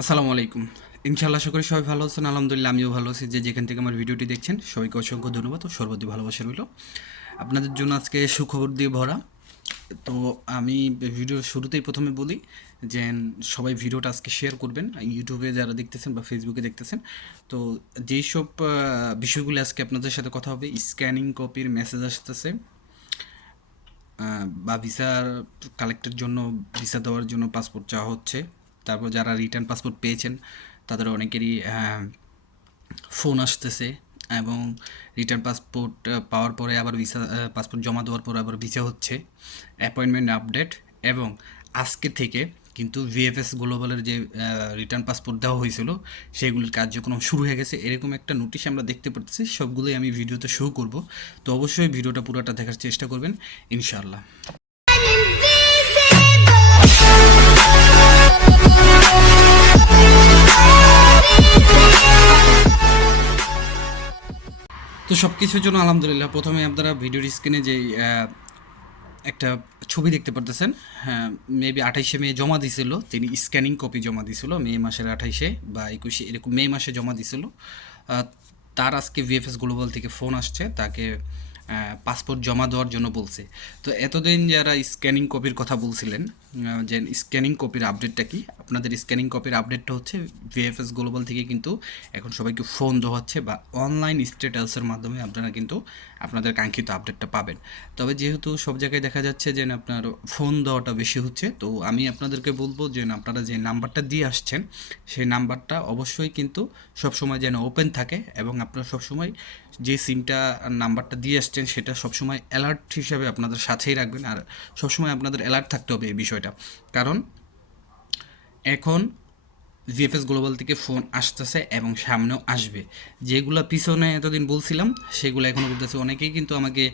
আসসালামু আলাইকুম। ইনশাআল্লাহ আশা করি সবাই ভালো আছেন। আলহামদুলিল্লাহ আমিও ভালো আছি। যে যেখান থেকে আমার ভিডিওটি দেখছেন সবাইকে অসংখ্য ধন্যবাদ ও সর্বদি ভালোবাসা রইল। আপনাদের জন্য আজকে সুখবর দিয়ে ভরা। তো আমি ভিডিওর শুরুতেই প্রথমে বলি যে সবাই ভিডিওটা আজকে শেয়ার করবেন ইউটিউবে যারা দেখতেছেন বা ফেসবুকে দেখতেছেন। তো যেই সব বিষয়গুলো আজকে আপনাদের সাথে কথা হবে, স্ক্যানিং কপির মেসেজ আসতেছে বা ভিসার কালেক্টের জন্য, ভিসা দেওয়ার জন্য পাসপোর্ট চাওয়া হচ্ছে। তারপর যারা রিটার্ন পাসপোর্ট পেয়েছেন তাদের অনেকেরই ফোন আসতেছে, এবং রিটার্ন পাসপোর্ট পাওয়ার পরে আবার ভিসা, পাসপোর্ট জমা দেওয়ার পর আবার ভিসা হচ্ছে, অ্যাপয়েন্টমেন্ট আপডেট। এবং আজকে থেকে কিন্তু ভিএফএস গ্লোবালের যে রিটার্ন পাসপোর্ট দেওয়া হয়েছিল সেগুলির কার্যক্রম শুরু হয়ে গেছে, এরকম একটা নোটিশ আমরা দেখতে পাচ্ছি। সবগুলোই আমি ভিডিওতে শো করব। তো অবশ্যই ভিডিওটা পুরোটা দেখার চেষ্টা করবেন ইনশাআল্লাহ। তো সব কিছুর জন্য আলহামদুলিল্লাহ। প্রথমে আপনারা ভিডিওর স্ক্রিনে যে একটা ছবি দেখতে পারতেছেন, হ্যাঁ, মেবি 28শে মে জমা দিছিল, তিনি স্ক্যানিং কপি জমা দিছিল মে মাসের 28শে বা 21শে, এরকম মে মাসে জমা দিছিল। তার আজকে ভিএফএস গ্লোবাল থেকে ফোন আসছে, তাকে পাসপোর্ট জমা দেওয়ার জন্য বলছে। তো এতদিন যারা স্ক্যানিং কপির কথা বলছিলেন, যে স্ক্যানিং কপির আপডেটটা কি, আপনাদের স্ক্যানিং কপির আপডেটটা হচ্ছে ভিএফএস গ্লোবাল থেকে কিন্তু এখন সবাইকে ফোন দেওয়া হচ্ছে, বা অনলাইন স্ট্যাটাসের মাধ্যমে আপনারা কিন্তু আপনাদের কাঙ্ক্ষিত আপডেটটা পাবেন। তবে যেহেতু সব জায়গায় দেখা যাচ্ছে যে আপনার ফোন দেওয়াটা বেশি হচ্ছে, তো আমি আপনাদেরকে বলবো যে আপনারা যে নাম্বারটা দিয়ে আসছেন সেই নাম্বারটা অবশ্যই কিন্তু সবসময় যেন ওপেন থাকে, এবং আপনারা সবসময় যে সিমটা নাম্বারটা দিয়ে আসছেন সেটা সবসময় অ্যালার্ট হিসাবে আপনাদের সাথেই রাখবেন। আর সবসময় আপনাদের অ্যালার্ট থাকতে হবে এই বিষয়টা, কারণ এখন ভিএফএস গ্লোবাল থেকে ফোন আসতেছে এবং সামনেও আসবে। যেগুলো পিছনে এতদিন বলছিলাম সেগুলো এখনও বলতেছে। অনেকেই কিন্তু আমাকে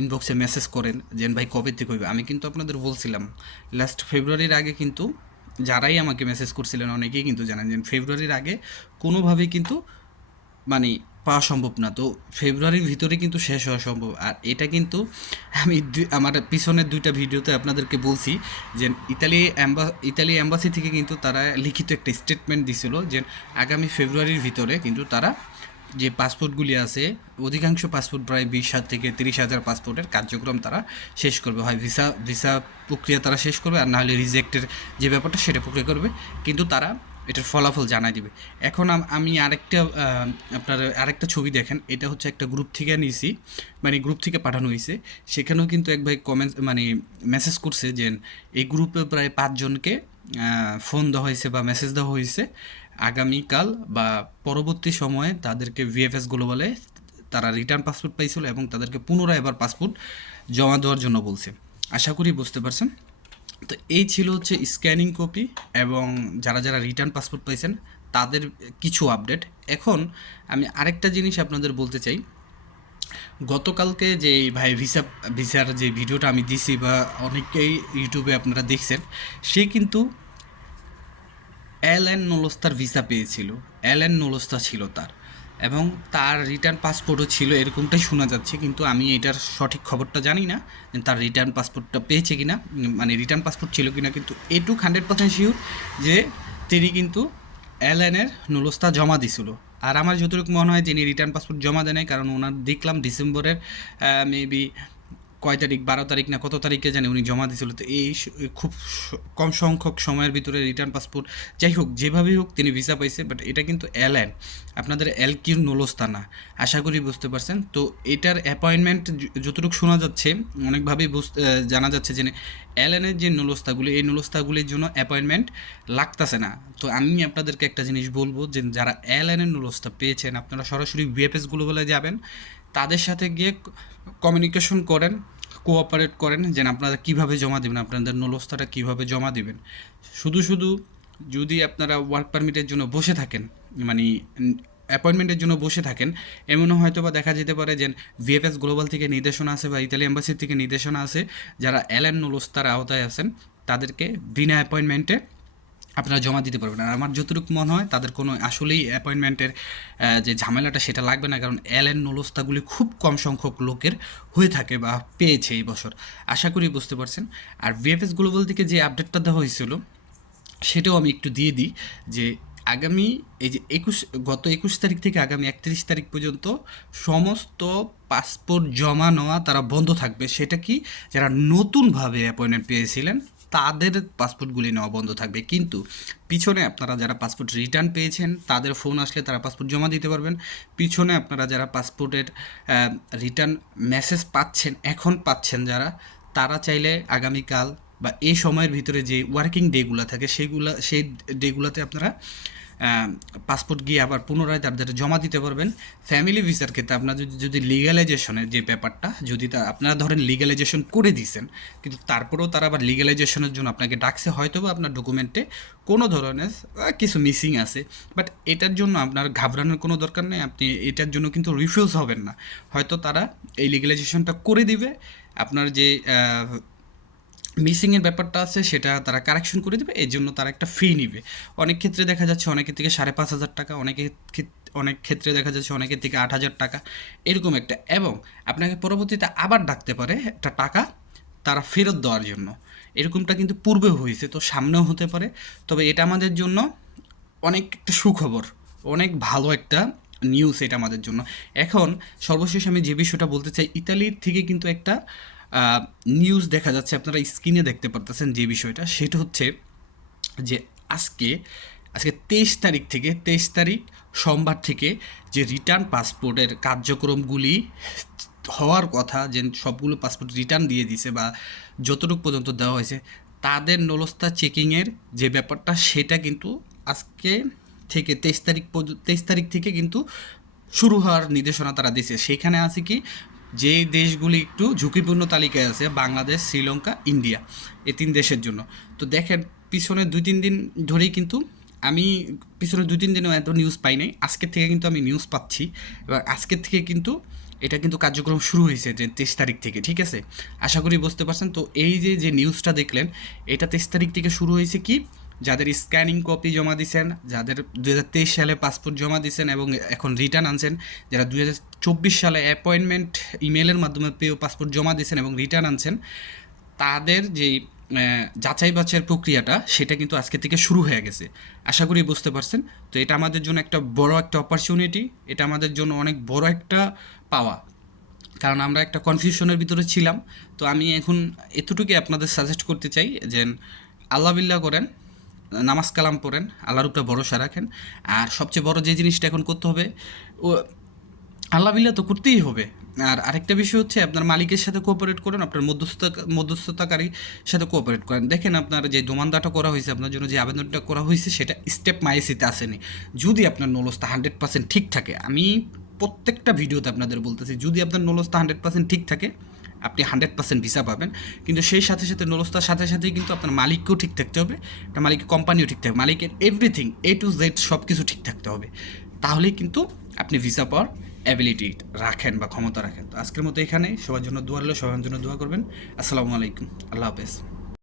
ইনবক্সে মেসেজ করেন যে ভাই কবে থেকে হইবে। আমি কিন্তু আপনাদের বলছিলাম লাস্ট ফেব্রুয়ারির আগে, কিন্তু যারাই আমাকে মেসেজ করছিলেন অনেকেই কিন্তু জানেন যে ফেব্রুয়ারির আগে কোনোভাবেই কিন্তু মানে পাওয়া সম্ভব না। তো ফেব্রুয়ারির ভিতরে কিন্তু শেষ হওয়া সম্ভব। আর এটা কিন্তু আমি আমার পিছনের দুইটা ভিডিওতে আপনাদেরকে বলছি যে ইতালি অ্যাম্বাসি থেকে কিন্তু তারা লিখিত একটা স্টেটমেন্ট দিছিল যে আগামী ফেব্রুয়ারির ভিতরে কিন্তু তারা যে পাসপোর্টগুলি আছে, অধিকাংশ পাসপোর্ট প্রায় 20,000 থেকে 30,000 পাসপোর্টের কার্যক্রম তারা শেষ করবে। হয় ভিসা ভিসা প্রক্রিয়া তারা শেষ করবে, আর নাহলে রিজেক্টের যে ব্যাপারটা সেটা প্রক্রিয়া করবে, কিন্তু তারা এটার ফলাফল জানাই দিবে। এখন আমি আরেকটা আপনার আরেকটা ছবি দেখেন, এটা হচ্ছে একটা গ্রুপ থেকে নিয়েছি, মানে গ্রুপ থেকে পাঠানো হয়েছে। সেখানেও কিন্তু এক ভাই কমেন্ট মানে মেসেজ করছে যে এই গ্রুপে প্রায় 5 জনকে ফোন দেওয়া হয়েছে বা মেসেজ দেওয়া হয়েছে আগামীকাল বা পরবর্তী সময়ে তাদেরকে ভিএফএস গ্লোবালে তারা রিটার্ন পাসপোর্ট পাইছিল এবং তাদেরকে পুনরায় এবার পাসপোর্ট জমা দেওয়ার জন্য বলছে। আশা করি বুঝতে পারছেন। তো এই ছিল হচ্ছে স্ক্যানিং কপি এবং যারা যারা রিটার্ন পাসপোর্ট পাইছেন তাদের কিছু আপডেট। এখন আমি আরেকটা জিনিস আপনাদের বলতে চাই। গতকালকে যে ভাই ভিসার যে ভিডিওটা আমি দিছি বা অনেকেই ইউটিউবে আপনারা দেখছেন, সে কিন্তু এল এন নোলস্তার ভিসা পেয়েছিল। এল এন নোলস্তা ছিল তার, এবং তার রিটার্ন পাসপোর্টও ছিল, এরকমটাই শোনা যাচ্ছে। কিন্তু আমি এটার সঠিক খবরটা জানি না যে তার রিটার্ন পাসপোর্টটা পেয়েছে কিনা, মানে রিটার্ন পাসপোর্ট ছিল কিনা। কিন্তু এটুক 100% শিওর যে তিনি কিন্তু এল এনের নোলস্তা জমা দিছিল। আর আমার যতটুকু মনে হয় যিনি রিটার্ন পাসপোর্ট জমা দেয় নাই, কারণ ওনার দেখলাম ডিসেম্বরের মেবি কয় তারিখ, 12 তারিখ না কত তারিখে জানি উনি জমা দিয়েছিল। তো এই খুব কম সংখ্যক সময়ের ভিতরে রিটার্ন পাসপোর্ট, যাই হোক যেভাবেই হোক তিনি ভিসা পাইছে। বাট এটা কিন্তু এলএন, আপনাদের এল কিউ নোলস্তা না। আশা করি বুঝতে পারছেন। তো এটার অ্যাপয়েন্টমেন্ট যতটুকু শোনা যাচ্ছে, অনেকভাবেই জানা যাচ্ছে যে এলএনের যে নোলস্তাগুলি, এই নোলস্তাগুলির জন্য অ্যাপয়েন্টমেন্ট লাগতেছে না। তো আমি আপনাদেরকে একটা জিনিস বলবো যে যারা এলএনের নোলস্তা পেয়েছেন আপনারা সরাসরি ভিএফএস গ্লোবালে যাবেন, তাদের সাথে গিয়ে কমিউনিকেশন করেন, কোঅপারেট করেন যে আপনারা কীভাবে জমা দেবেন, আপনাদের নোলস্তাটা কীভাবে জমা দেবেন। শুধু শুধু যদি আপনারা ওয়ার্ক পারমিটের জন্য বসে থাকেন, মানে অ্যাপয়েন্টমেন্টের জন্য বসে থাকেন, এমনও হয়তো বা দেখা যেতে পারে যে ভিএফএস গ্লোবাল থেকে নির্দেশনা আছে বা ইতালি এম্বাসির থেকে নির্দেশনা আছে, যারা এলএন নোলস্তার আওতায় আছেন তাদেরকে বিনা অ্যাপয়েন্টমেন্টে আপনারা জমা দিতে পারবেন। আর আমার যতটুকু মনে হয় তাদের কোনো আসলেই অ্যাপয়েন্টমেন্টের যে ঝামেলাটা সেটা লাগবে না, কারণ এলএন নোলস্তাগুলি খুব কম সংখ্যক লোকের হয়ে থাকে বা পেয়েছে এই বছর। আশা করি বুঝতে পারছেন। আর ভিএফএস গ্লোবাল থেকে যে আপডেটটা দেওয়া হয়েছিল সেটাও আমি একটু দিয়ে দিই যে আগামী এই যে গত 21 তারিখ থেকে আগামী 31 তারিখ পর্যন্ত সমস্ত পাসপোর্ট জমা নেওয়া তারা বন্ধ থাকবে। সেটা কি, যারা নতুনভাবে অ্যাপয়েন্টমেন্ট পেয়েছিলেন তাদের পাসপোর্টগুলি নেওয়া বন্ধ থাকবে। কিন্তু পিছনে আপনারা যারা পাসপোর্ট রিটার্ন পেয়েছেন তাদের ফোন আসলে তারা পাসপোর্ট জমা দিতে পারবেন। পিছনে আপনারা যারা পাসপোর্টের রিটার্ন মেসেজ পাচ্ছেন, এখন পাচ্ছেন যারা, তারা চাইলে আগামীকাল বা এই সময়ের ভিতরে যে ওয়ার্কিং ডেগুলো থাকে সেই ডেগুলোতে আপনারা পাসপোর্ট গিয়ে আবার পুনরায় তাদের জমা দিতে পারবেন। ফ্যামিলি ভিসার ক্ষেত্রে আপনার যদি লিগ্যালাইজেশনের যে ব্যাপারটা, যদি আপনারা ধরেন লিগ্যালাইজেশন করে দিয়েছেন কিন্তু তারপরেও তারা আবার লিগ্যালাইজেশনের জন্য আপনাকে ডাকছে, হয়তো বা আপনার ডকুমেন্টে কোনো ধরনের কিছু মিসিং আছে, বাট এটার জন্য আপনার ঘাবড়ানোর কোনো দরকার নেই। আপনি এটার জন্য কিন্তু রিফিউজ হবেন না। হয়তো তারা এই লিগ্যালাইজেশনটা করে দিবে, আপনার যে মিসিংয়ের ব্যাপারটা আছে সেটা তারা কারেকশন করে দেবে, এই জন্য তারা একটা ফি নিবে। অনেক ক্ষেত্রে দেখা যাচ্ছে অনেকের থেকে 5,500 টাকা, অনেক ক্ষেত্রে দেখা যাচ্ছে অনেকের থেকে 8,000 টাকা, এরকম একটা। এবং আপনাকে পরবর্তীতে আবার ডাকতে পারে একটা টাকা তারা ফেরত দেওয়ার জন্য। এরকমটা কিন্তু পূর্বেও হয়েছে, তো সামনেও হতে পারে। তবে এটা আমাদের জন্য অনেক একটা সুখবর, অনেক ভালো একটা নিউজ এটা আমাদের জন্য। এখন সর্বশেষ আমি যে বিষয়টা বলতে চাই, ইতালির থেকে কিন্তু একটা নিউজ দেখা যাচ্ছে, আপনারা স্ক্রিনে দেখতে পারতেছেন যে বিষয়টা, সেটা হচ্ছে যে আজকে আজকে 23 তারিখ সোমবার থেকে যে রিটার্ন পাসপোর্টের কার্যক্রমগুলি হওয়ার কথা, যে সবগুলো পাসপোর্ট রিটার্ন দিয়ে দিছে বা যতটুকু পর্যন্ত দেওয়া হয়েছে, তাদের নলস্তা চেকিংয়ের যে ব্যাপারটা সেটা কিন্তু আজকে থেকে 23 তারিখ থেকে কিন্তু শুরু হওয়ার নির্দেশনা তারা দিয়েছে। সেখানে আছে কি, যে দেশগুলি একটু ঝুঁকিপূর্ণ তালিকায় আছে, বাংলাদেশ, শ্রীলঙ্কা, ইন্ডিয়া, এই 3 দেশের জন্য। তো দেখেন পিছনে 2-3 দিন ধরেই কিন্তু আমি পিছনে 2-3 দিনও এত নিউজ পাই নাই, আজকের থেকে কিন্তু আমি নিউজ পাচ্ছি। এবার আজকের থেকে কিন্তু এটা কিন্তু কার্যক্রম শুরু হয়েছে যে 23 তারিখ থেকে, ঠিক আছে? আশা করি বুঝতে পারছেন। তো এই যে নিউজটা দেখলেন, এটা 23 তারিখ থেকে শুরু হয়েছে কি, যাদের স্ক্যানিং কপি জমা দিয়েছেন, যাদের 2023 সালে পাসপোর্ট জমা দিয়েছেন এবং এখন রিটার্ন আনছেন, যারা 2024 সালে অ্যাপয়েন্টমেন্ট ইমেলের মাধ্যমে পেয়েও পাসপোর্ট জমা দিয়েছেন এবং রিটার্ন আনছেন, তাদের যেই যাচাই বাছাইয়ের প্রক্রিয়াটা সেটা কিন্তু আজকে থেকে শুরু হয়ে গেছে। আশা করি বুঝতে পারছেন। তো এটা আমাদের জন্য একটা বড় একটা অপরচুনিটি, এটা আমাদের জন্য অনেক বড় একটা পাওয়া, কারণ আমরা একটা কনফিউশনের ভিতরে ছিলাম। তো আমি এখন এতটুকুই আপনাদের সাজেস্ট করতে চাই যে আল্লাহ বিল্লাহ করেন, নামাজ কালাম পড়েন, আল্লাহর উপরে ভরসা রাখেন। আর সবচেয়ে বড় যে জিনিসটা এখন করতে হবে, ও আল্লাহ বিল্লাহ তো করতেই হবে। আর আরেকটা বিষয় হচ্ছে আপনার মালিকের সাথে কোঅপারেট করেন, আপনার মধ্যস্থতাকারীর সাথে কোঅপারেট করেন। দেখেন আপনার যে দোমানদাটা করা হয়েছে, আপনার জন্য যে আবেদনটা করা হয়েছে সেটা স্টেপ মাইসিতে আসেনি। যদি আপনার নলস্তা 100% ঠিক থাকে, আমি প্রত্যেকটা ভিডিওতে আপনাদের বলতেছি, যদি আপনার নলস্তা 100% ঠিক থাকে আপনি 100% ভিসা পাবেন। কিন্তু সেই সাথে সাথে নলস্তার সাথে সাথেই কিন্তু আপনার মালিককেও ঠিক থাকতে হবে, আপনার মালিকের কোম্পানিও ঠিক থাকবে, মালিকের এভরিথিং A to Z সব কিছু ঠিক থাকতে হবে। তাহলেই কিন্তু আপনি ভিসা পাওয়ার অ্যাবিলিটি রাখেন বা ক্ষমতা রাখেন। তো আজকের মতো এখানে, সবার জন্য দোয়া রইল, সবার জন্য দোয়া করবেন। আসসালামু আলাইকুম, আল্লাহ হাফেজ।